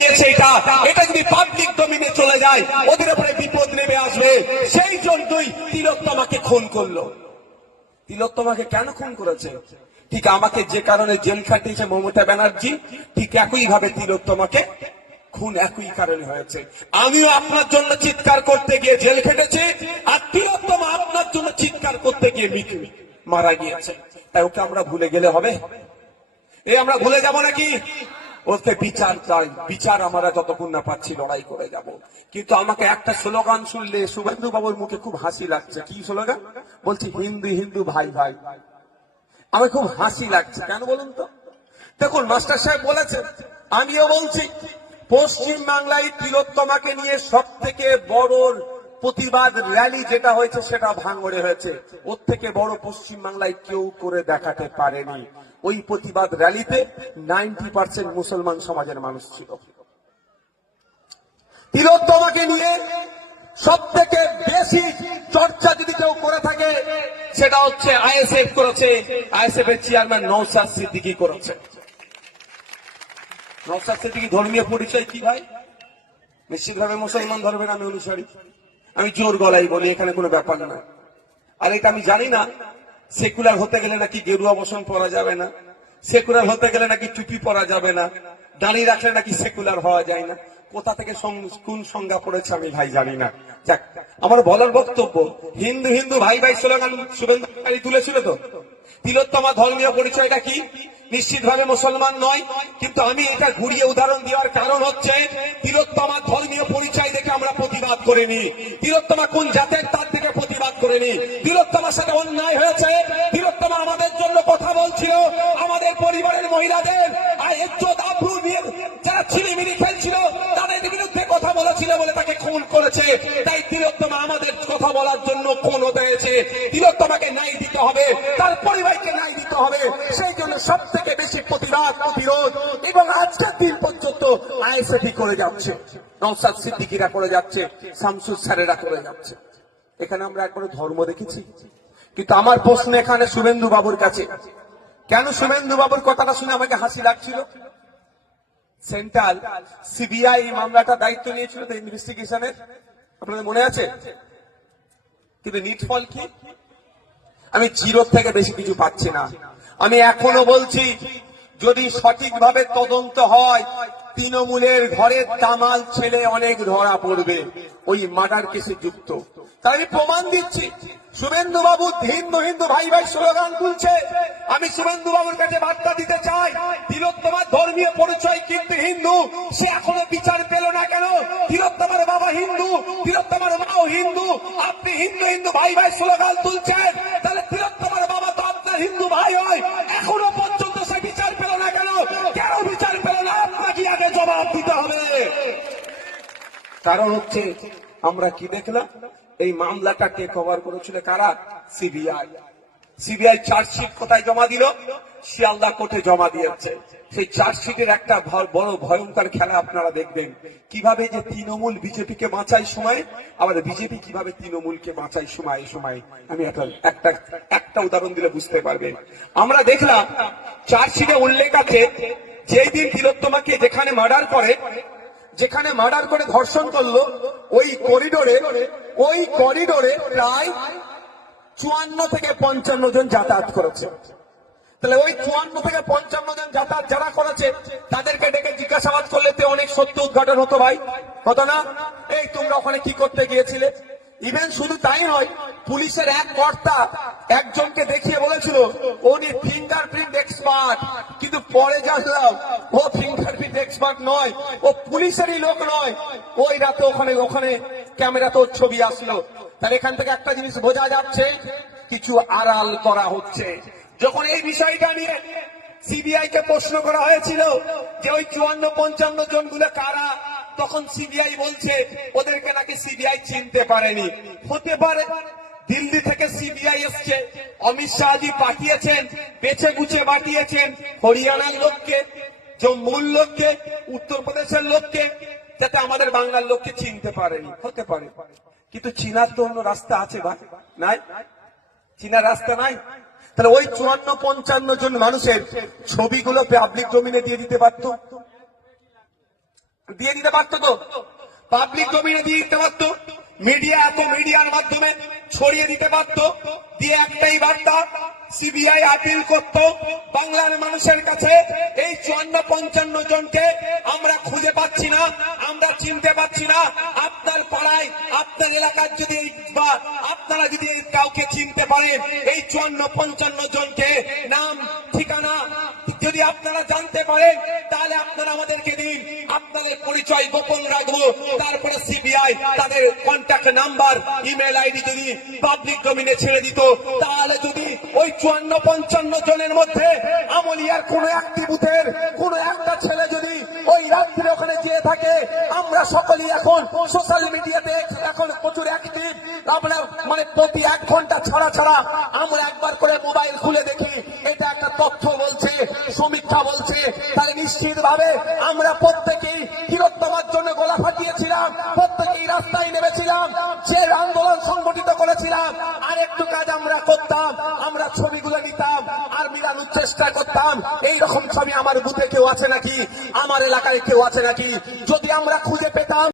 এটা যদি পাবলিক ডোমেইনে চলে যায় ওদের উপরে বিপদ নেমে আসবে। সেই জন্যই তিলোত্তমাকে খুন করলো। তিলোত্তমাকে কেন খুন করেছে? ঠিক আমাকে যে কারণে জেল খাটিয়েছে মমতা ব্যানার্জি, ঠিক একই ভাবে তিলোত্তমাকে খুন একই কারণে হয়েছে। আমিও আপনার জন্য চিৎকার করতে গিয়ে জেল খেটেছি, আর তিলোত্তমা আপনার জন্য চিৎকার করতে গিয়ে মারা গিয়েছে। তাই ওকে আমরা ভুলে গেলে হবে? আমরা ভুলে যাব নাকি? ওকে বিচার চাই, বিচার আমরা যতক্ষণ না পাচ্ছি লড়াই করে যাব। কিন্তু আমাকে একটা স্লোগান শুনলে শুভেন্দু বাবুর মুখে খুব হাসি লাগছে। কি স্লোগান বলছি? হিন্দু হিন্দু ভাই ভাই। আমার খুব হাসি লাগছে। কেন বলুন তো? দেখুন মাস্টার সাহেব বলেছেন, আমিও বলছি, পশ্চিম বাংলায় তিলোত্তমাকে নিয়ে সব থেকে বড় প্রতিবাদ র্যালি যেটা হয়েছে সেটা ভাঙড়ে হয়েছে। ওর থেকে বড় পশ্চিম বাংলায় কেউ করে দেখাতে পারেনি। ওই প্রতিবাদ র্যালিতে 90% মুসলমান সমাজের মানুষ ছিল। তিলোত্তমাকে নিয়ে সব থেকে বেশি চর্চা যদি কেউ করে থাকে সেটা হচ্ছে আইএসএফ করেছে। আইএসএফ এর চেয়ারম্যান নওশাদ সিদ্দিকী করেছে। নওশাদ সিদ্দিকী ধর্মীয় পরিচয় কি ভাই? নিশ্চিতভাবে মুসলমান ধর্মের আমি অনুসারী। আমি জোর গলায় বলি, এখানে কোনো ব্যাপার না। আর এটা আমি জানি না সেকুলার হতে গেলে নাকি গেরুয়া বসন পরা যাবে না, সেকুলার হতে গেলে নাকি টুপি পরা যাবে না, দাঁড়িয়ে রাখলে নাকি সেকুলার হওয়া যায় না। কোথা থেকে কোন সংজ্ঞা পড়েছে আমি ভাই জানি না। যাক, আমার বলার বক্তব্য, হিন্দু হিন্দু ভাই ভাই স্লোগান শুভেন্দু তুলেছিল তো। তিলোত্তমা ধর্মীয় পরিচয়টা কি? নিশ্চিতভাবে মুসলমান নয়, কিন্তু আমি এটা ঘুরিয়ে উদাহরণ দেওয়ার কারণ হচ্ছে তিলোত্তমা ধর্মীয় পরিচয় দেখে আমরা প্রতিবাদ করিনি। তিলোত্তমা কোন জাতের তার থেকে প্রতিবাদ করিনি। তিলোত্তমার সাথে অন্যায় হয়েছে, তিলোত্তমা আমাদের জন্য কথা বলছিল, আমাদের পরিবারের মহিলাদের আর ইজ্জত আবরু নিয়ে যারা ছিলিমিলি খেলছিল তাদের বিরুদ্ধে কথা বলেছিল বলে তাকে খুন করেছে। তাই তিলোত্তমা আমাদের কথা বলার জন্য খুন হতে হয়েছে। তিলোত্তমাকে ন্যায় দিতে হবে, তার পরিবারকে ন্যায় দিতে হবে। সেই জন্য সব থেকে বেশি প্রতিবাদ প্রতিরোধ এবং আজকের দিন পর্যন্ত আইএসএফই করে যাচ্ছে, নওশাদ সিদ্দিকীরা করে যাচ্ছে, শামসুর স্যারেরা করে যাচ্ছে। এখানে আমরা একবারও ধর্ম দেখেছি? কিন্তু আমার প্রশ্ন এখানে শুভেন্দু বাবুর কাছে, কেন শুভেন্দু বাবুর কথাটা শুনে আমাকে হাসি লাগছিল? সেন্ট্রাল সিবিআই মামলাটা দায়িত্ব নিয়েছিল তো ইনভেস্টিগেশনের, আপনাদের মনে আছে? কিন্তু নিটফল কি? আমি জিরোর থেকে বেশি কিছু পাচ্ছি না। আমি এখনো বলছি, যদি সঠিকভাবে তদন্ত হয় তৃণমূলের ঘরের তামাল ছেলে অনেক ধরা পড়বে ওই মার্ডার কেসে যুক্ত। তাই আমি প্রমাণ দিচ্ছি। শুভেন্দু বাবু হিন্দু হিন্দু ভাই ভাই স্লোগান তুলছে। আমি শুভেন্দু বাবুর কাছে বার্তা দিতে চাই, তিলোত্তমার ধর্মীয় পরিচয় কিন্তু হিন্দু, সে এখনো বিচার পেল না কেন? তিলোত্তমার বাবা হিন্দু, তিলোত্তমার মাও হিন্দু, আপনি হিন্দু হিন্দু ভাই ভাই স্লোগান তুলছেন, তাহলে তিলোত্তমার বাবা তো আপনার হিন্দু ভাই হয়, এখনো পর্যন্ত সে বিচার পেল না কেন? কেন বিচার পেল না? আপনাকে আগে জবাব দিতে হবে। কারণ হচ্ছে আমরা কি দেখলাম, এই মামলাটা টেক ওভার করেছিল কারা? সিবিআই। সিবিআই চার্জশিট কোথায় জমা দিল? শিয়ালদা কোর্টে জমা দিয়েছে। সেই চার্জশিটের একটা বড় ভয়ঙ্কর খেলা আপনারা দেখবেন, কিভাবে যে তৃণমূল বিজেপিকে বাঁচায় সময়, আবার বিজেপি কিভাবে তৃণমূলকে বাঁচায় সময়। আমি একটা উদাহরণ দিলে বুঝতে পারবেন। আমরা দেখলাম চার্জশিটে উল্লেখ আছে, যেই দিন তিলোত্তমাকে যেখানে মার্ডার করে ধর্ষণ করলো, ওই করিডোরে প্রায় 54 থেকে 55 জন যাতায়াত করেছে। তাহলে ওই 54 থেকে 55 জন যাতায়াত যারা করেছে তাদেরকে ডেকে জিজ্ঞাসাবাদ করলে তো অনেক সত্য উদ্ঘাটন হতো ভাই, হতো না? এই তোমরা ওখানে কি করতে গিয়েছিলে? ইভেন শুধু তাই নয়, পুলিশের এক কর্তা একজনকে দেখিয়ে বলেছিল উনি ফিঙ্গারপ্রিন্ট এক্সপার্ট, কিন্তু পরে জানলাম ও ফিঙ্গারপ্রিন্ট এক্সপার্ট নয়, ও পুলিশেরই লোক নয়। ওই রাতে ওখানে ক্যামেরাতে ওর ছবি আসলো। তার এখান থেকে একটা জিনিস বোঝা যাচ্ছে, কিছু আড়াল করা হচ্ছে। যখন এই বিষয়টা নিয়ে সিবিআই কে প্রশ্ন করা হয়েছিল যে ওই 54-55 জন গুলো কারা, তখন সিবিআই বলছে ওদেরকে নাকি সিবিআই চিনতে পারেনি। হতে পারে দিল্লি থেকে সিবিআই এসছে, অমিত শাহজি পাঠিয়েছেন, বেছে গুছে পাঠিয়েছেন হরিয়ানার লোককে, জম্মুর লোককে, উত্তরপ্রদেশের লোককে, যাতে আমাদের বাংলার লোককে চিনতে পারেনি। হতে পারে, কিন্তু চিনার তো অন্য রাস্তা আছে ভাই, নাই? চিনার রাস্তা নাই? তাহলে ওই 54-55 জন মানুষের ছবিগুলো পাবলিক ডোমেইনে দিয়ে দিতে পারতো। দিয়ে দিতে পারতো তো, পাবলিক ডোমেইনে দিয়ে দিতে পারতো, মিডিয়া এত মিডিয়ার মাধ্যমে ছড়িয়ে দিতে পারতো, দিয়ে একটাই বার্তা, সিবিআই আপিল করতো বাংলার মানুষের কাছে এই 54-55 জনকে আমরা খুঁজে পাচ্ছি না, আমরা চিনতে পারছি না। আপনার পাড়ায় আপনার এলাকার যদি বা আপনারা যদি কাউকে চিনতে পারেন, এই 54-55 জনকে নাম ঠিকানা যদি আপনারা জানতে পারেন, তাহলে আপনারা আমাদেরকে দিন, আপনাদের পরিচয় গোপন রাখবো। তারপরে সিবিআই তাদের কন্ট্যাক্ট নাম্বার, ইমেল আইডি যদি পাবলিক ডোমেইনে ছেড়ে দিত, তাহলে যদি ওই 54-55 জনের মধ্যে আমলিয়ার কোন একটি বুথের কোন একটা ছেলে যদি ওই রাত্রে ওখানে যেয়ে থাকে, আমরা সকলেই এখন সোশ্যাল মিডিয়াতে এখন প্রচুর অ্যাক্টিভ, আপনার মানে প্রতি 1 ঘন্টা ছাড়া ছাড়া আমরা একবার করে মোবাইল খুলে দেখি, এটা একটা তথ্য বলছে, সমীক্ষা বলছে, তাহলে নিশ্চিত ভাবে আমরা প্রত্যেকেই তিলোত্তমার জন্য গলা ফাটিয়েছিলাম, প্রত্যেকেই রাস্তায় নেমেছিলাম, যে আন্দোলন সংগঠিত করেছিলাম। আর একটু কাজ আমরা করতাম, আমরা ছবিগুলো নিতাম আর মিলানোর চেষ্টা করতাম, এইরকম ছবি আমার বুথে কেউ আছে নাকি, আমার এলাকায় কেউ আছে নাকি, যদি আমরা খুঁজে